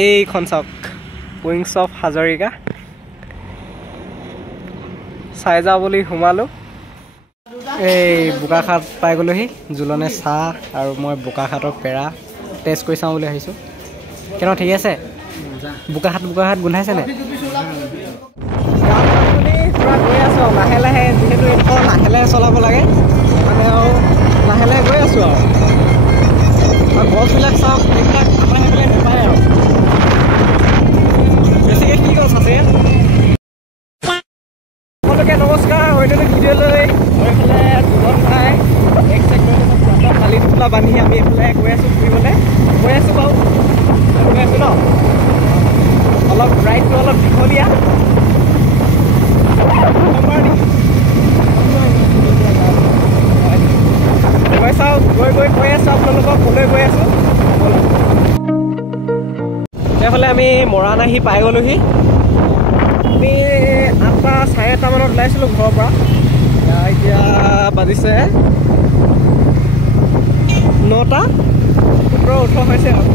এইখন চাওক wings of Hazarika চাই যাওঁ বুলি সোমালোঁ। এই বোকাখাট পাই গ'লোহি। জোলনে চাহ আৰু মই বোকাখাটৰ পেৰা টেষ্ট কৰি চাওঁ বুলি আহিছোঁ। কেনে ঠিক আছে? বোকাখাট গোন্ধাইছেনে? পূৰা গৈ আছোঁ আৰু লাহে লাহে, যিহেতু এইডোখৰ লাহে লাহে চলাব লাগে মানে আৰু লাহে লাহে গৈ আছোঁ আৰু গছবিলাক চাওক, এইবিলাক আমাৰ সেইফালে নাপায় আৰু বেছিকৈ কি গছ আছে। সকলোকে নমস্কাৰ। অন্য ভিডিঅ'লৈ এইফালে দূৰত নাই এক ছেকেণ্ড কালি টোপোলা বান্ধি আমি এইফালে গৈ আছোঁ ফুৰিবলৈ। গৈ আছোঁ বাৰু, গৈ আছোঁ ন। অলপ ৰাইডটো অলপ দীঘলীয়া। গৈ চাওঁ, গৈ আছোঁ আপোনালোকক ক'লৈ গৈ আছোঁ। এইফালে আমি মৰাণ আহি পাই গ'লোহি। আমি 8টা চাৰে 8টা মানত ওলাইছিলোঁ ঘৰৰ পৰা। এতিয়া বাজিছে 9টা 17-18 হৈছে আৰু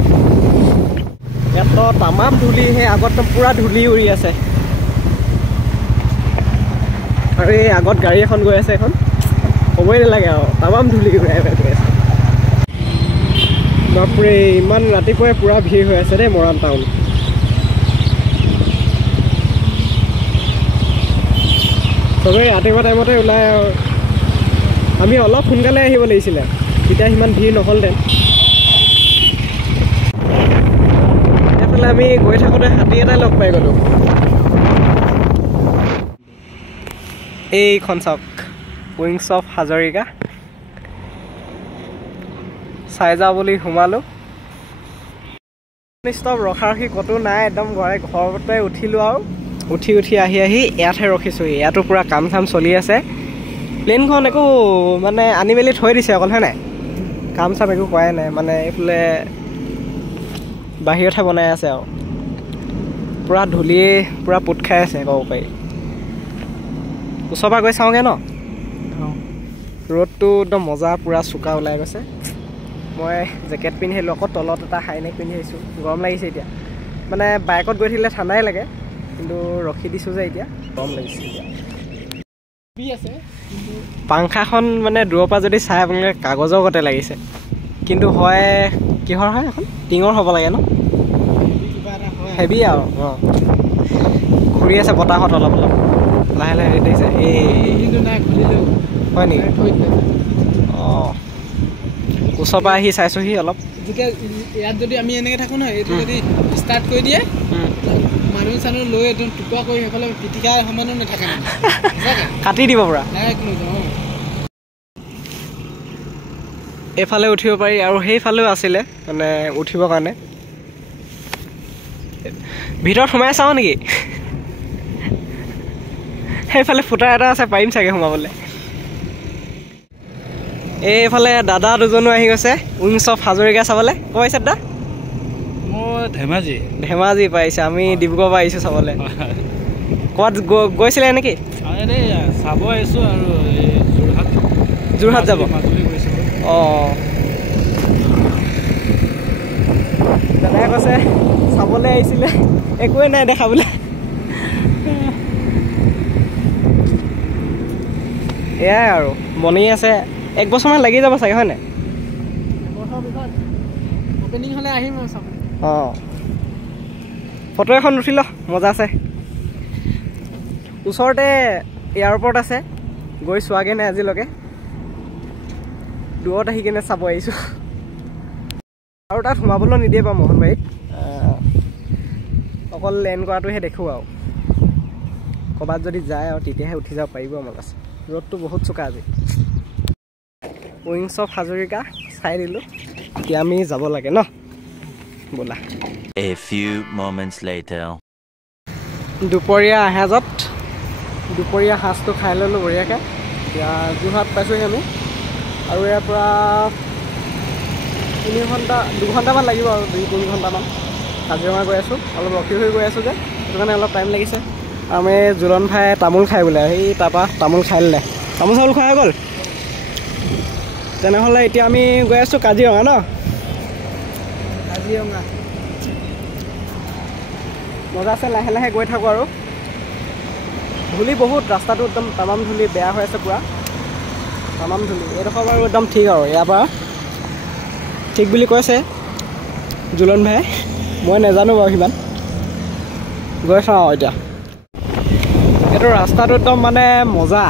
ইয়াত তামাম ধূলি। সেই আগত পূৰা ধূলি উৰি আছে আৰু এই আগত গাড়ী এখন গৈ আছে, এখন ক'বই নালাগে আৰু তামাম ধূলি উৰাই গৈ আছে। বাপৰে, ইমান ৰাতিপুৱাই পূৰা ভিৰ হৈ আছে দেই মৰাণ টাউন। চবেই ৰাতিপুৱা টাইমতে ওলাই আৰু আমি অলপ সোনকালে আহিব লাগিছিলে, তেতিয়া সিমান ভিৰ নহ'লহেঁতেন। এইফালে আমি গৈ থাকোঁতে হাতী এটাই লগ পাই গ'লোঁ। এইখন চাওক উইংছ অফ হাজৰিকা চাই যাওঁ বুলি সোমালোঁ। ষ্টপ ৰখি ক'তো নাই, একদম ঘৰতে উঠিলোঁ আৰু উঠি আহি ইয়াতহে ৰখিছোঁ। ইয়াতো পূৰা কাম চাম চলি আছে। প্লেনখন একো মানে আনি মেলি থৈ দিছে অকল, হয় নাই? কাম চাম একো কৰাই নাই, মানে এইফালে বাহিৰতহে বনাই আছে আৰু পূৰা ধূলিয়ে পূৰা পোট খাই আছে ক'ব পাৰি। ওচৰৰ পৰা গৈ চাওঁগৈ ন। ৰ'দটো একদম মজা পূৰা চোকা ওলাই গৈছে। মই জেকেট পিন্ধি আহিলোঁ, আকৌ তলত এটা হাইনেক পিন্ধি আহিছোঁ। গৰম লাগিছে এতিয়া, মানে বাইকত গৈ থাকিলে ঠাণ্ডাই লাগে, কিন্তু ৰখি দিছোঁ যে এতিয়া গৰম লাগিছে। এতিয়া পাংখাখন মানে দূৰৰ পৰা যদি চাই আপোনালোকে কাগজৰ গতে লাগিছে, কিন্তু হয় কিহৰ হয়? এখন টিঙৰ হ'ব লাগে ন, হেভি আৰু ঘূৰি আছে বতাহত অলপ অলপ লাহে লাহে হেৰি দিছে। এই হয় নেকি? অঁ, ওচৰৰ পৰা আহি চাইছোঁহি অলপ। ইয়াত যদি আমি এনেকৈ থাকোঁ নহয়, এইটো যদি ষ্টাৰ্ট কৰি দিয়ে মানুহ চানুহ লৈ একদম টুকুৰা কৰি সেইফালে পিটিকা সমানো নাথাকে, কাটি দিব পূৰা। এইফালে উঠিব পাৰি আৰু সেইফালেও আছিলে মানে উঠিবৰ কাৰণে। ভিতৰত সোমাই চাওঁ নেকি? সেইফালে ফুটা এটা আছে, পাৰিম চাগে সোমাবলৈ। এইফালে দাদা দুজনো আহি গৈছে উইংছ অফ হাজৰিকা চাবলৈ। ক'ত আহিছে দাদা? মই ধেমাজি পাইছে, আমি ডিব্ৰুগড় পৰা আহিছোঁ চাবলৈ। ক'ৰবাত গৈছিলে নেকি? চাব আহিছোঁ আৰু যোৰহাট যাব। অঁ, দাদাই কৈছে চাবলৈ আহিছিলে, একোৱেই নাই দেখা বোলে। এয়াই আৰু বনি আছে, 1 বছৰমান লাগি যাব চাগে, হয় নাই? অপেনিং হ'লে আহিম আৰু চাব। অঁ, ফটো এখন উঠি ল, মজা আছে। ওচৰতে এয়াৰপৰ্ট আছে, গৈ চোৱাগৈ নাই আজিলৈকে, দূৰত আহি কিনে চাব আহিছোঁ। আৰু তাত সোমাবলৈ নিদিয়ে বাৰু মোহনবাৰীত, অকল লেণ্ড কৰাটোহে দেখোঁ আৰু ক'ৰবাত যদি যায় আৰু তেতিয়াহে উঠি যাব পাৰিব মন আছে। ৰ'দটো বহুত চোকা আজি। উইংছ অফ হাজৰিকা চাই দিলোঁ, এতিয়া আমি যাব লাগে ন, ব'লা। A few moments later. দুপৰীয়া আহাজত দুপৰীয়া সাজটো খাই ল'লোঁ বঢ়িয়াকৈ। এতিয়া যোৰহাট পাইছোঁহি আমি, আৰু ইয়াৰ পৰা 2 ঘণ্টামান লাগিব আৰু 2-3 ঘণ্টামান। কাজিৰঙা গৈ আছোঁ, অলপ ৰখি হৈ গৈ আছোঁ যে, সেইটো কাৰণে অলপ টাইম লাগিছে। আমি জোলন ভাই তামোল খাই বোলে, সেই তাৰপৰা তামোল খাই ল'লে। তামোল চামোল খোৱা হৈ গ'ল। তেনেহ'লে এতিয়া আমি গৈ আছোঁ কাজিৰঙা ন। কাজিৰঙা মজা আছে লাহে লাহে গৈ থাকোঁ আৰু ধূলি বহুত ৰাস্তাটো একদম তামাম ধূলি বেয়া হৈ আছে পূৰা তামাম ধূলি এইডোখৰ বাৰু একদম ঠিক আৰু ইয়াৰ পৰা ঠিক বুলি কৈছে জুলন ভাই মই নাজানো বাৰু সিমান গৈ চাওঁ আৰু এতিয়া এইটো ৰাস্তাটো একদম মানে মজা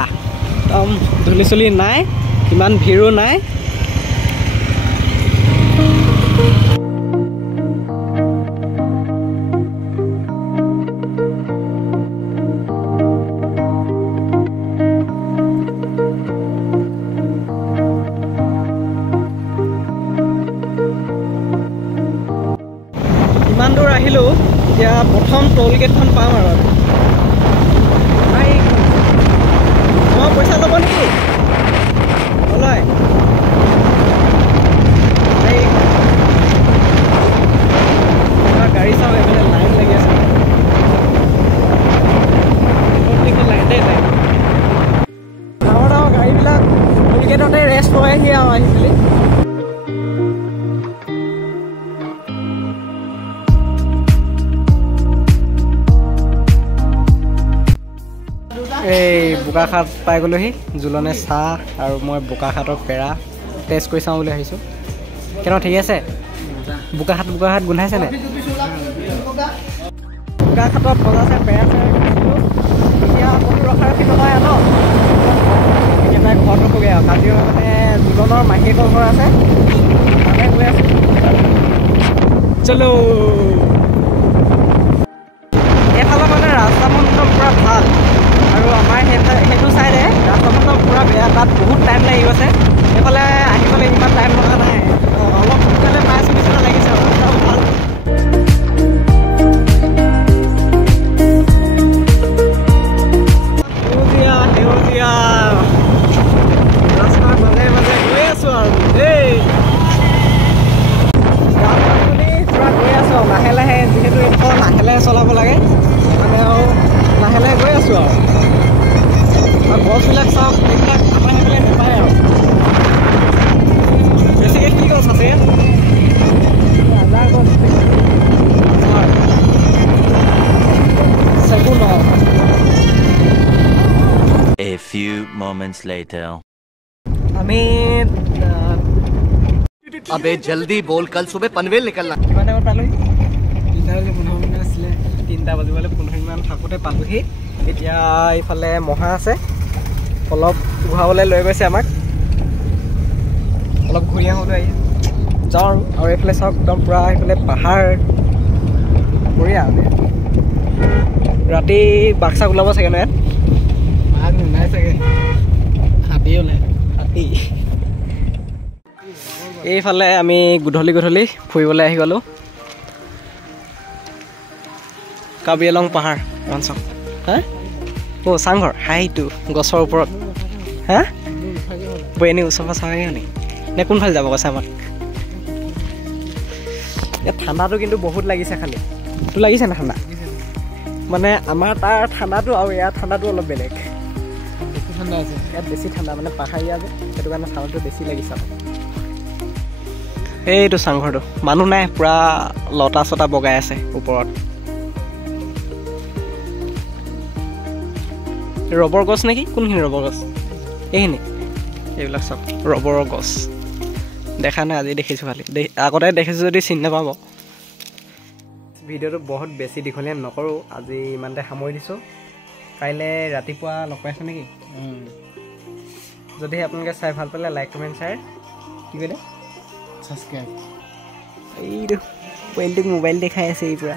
একদম ধূলি চুলি নাই ইমান ভিৰো নাই ইমান দূৰ আহিলোঁ এতিয়া প্ৰথম টোল গেটখন পাম আৰু মই পইচা ল'ব নেকি নলয় গাড়ী চাওঁ এইফালে লাইন লাগি আছে লাইনতে লাইন ডাঙৰ ডাঙৰ গাড়ীবিলাক টোল গেটতে ৰেষ্ট লগাইহি আৰু আহিছিলি এই বোকাখাট পাই গ'লোহি জুলনে চাহ আৰু মই বোকাখাটৰ পেৰা টেষ্ট কৰি চাওঁ বুলি ভাবিছোঁ কেনেকুৱা ঠিক আছে বোকাখাট গোন্ধাইছে নে বোকাখাটত বজাইছে পেৰা চেৰা এতিয়া কোনো ৰখাৰখি নহয় ন একেবাৰে ঘৰত ৰখোগৈ আৰু কাজিৰঙা মানে জুলনৰ মাহীয়েকৰ ঘৰ আছে তাতে গৈ আছোঁ চলো এইফালৰ মানে ৰাস্তাখন একদম পূৰা ভাল আৰু আমাৰ সেইটো চাইডে ৰাস্তাটো পূৰা বেয়া তাত বহুত টাইম লাগি গৈছে সেইফালে আহিবলৈ ইমান টাইম লগা নাই অলপ সোনকালে পাইছোঁ নিচিনা লাগিছে ভাল সেউজীয়া ৰাস্তাৰ মাজে মাজে গৈ আছোঁ আৰু দেই পূৰা গৈ আছোঁ আৰু লাহে লাহে যিহেতু এইখন লাহে লাহে চলাব লাগে মানে আৰু লাহে লাহে গৈ আছোঁ আৰু গছবিলাক চাওক এইবিলাক আমাৰ সেইফালে নাপায় আৰু বেছিকৈ কি গছ আছে ৰাজাৰ গছ চেগুন A few moments later. আমি अबे जल्दी बोल कल सुबह पनवेल निकलना কিমান টাইমত পালোহি 3:15 আছিলে 3টা বাজিবলৈ 15 মিনিটমান থাকোঁতে পালোহি এতিয়া এইফালে মহা আছে অলপ ঘূৰাবলৈ লৈ গৈছে আমাক অলপ ঘূৰি আহোঁগৈ আহি যাওঁ আৰু এইফালে চাওক একদম পূৰা এইফালে পাহাৰ বঢ়িয়া ৰাতি বাক্সা ওলাব চাগে ন ইয়াত নোলাই চাগে হাতী ওলাই হাতী এইফালে আমি গধূলি ফুৰিবলৈ আহি গ'লোঁ কাৰ্বি আংলং পাহাৰ চাওক হা অ' চাংঘৰ হাইটো গছৰ ওপৰত হা এনেই ওচৰৰ পৰা চাওঁগৈ নেকি নে কোনফালে যাব কৈছে আমাক ইয়াত ঠাণ্ডাটো কিন্তু বহুত লাগিছে খালি তোৰ লাগিছে না ঠাণ্ডা মানে আমাৰ তাৰ ঠাণ্ডাটো আৰু ইয়াৰ ঠাণ্ডাটো অলপ বেলেগ বেছি ঠাণ্ডা আছে ইয়াত বেছি ঠাণ্ডা মানে পাহাৰীয়া যে সেইটো কাৰণে ঠাণ্ডাটো বেছি লাগিছে এইটো চাংঘৰটো মানুহ নাই পূৰা লতা চটা বগাই আছে ওপৰত ৰবৰ গছ নেকি কোনখিনি ৰবৰ গছ এইখিনি এইবিলাক চব ৰবৰৰ গছ দেখা নাই আজি দেখিছোঁ খালি আগতে দেখিছোঁ যদি চিনি নাপাব ভিডিঅ'টো বহুত বেছি দীঘলীয়া নকৰোঁ আজি ইমানতে সামৰি দিছোঁ কাইলৈ ৰাতিপুৱা লগ পাইছোঁ নেকি যদিহে আপোনালোকে চাই ভাল পালে লাইক কমেণ্ট শ্বেয়াৰ কি কৰিলে ছাবস্ক্ৰাইব এইটো পোৱালিটোক মোবাইল দেখাই আছে এই পূৰা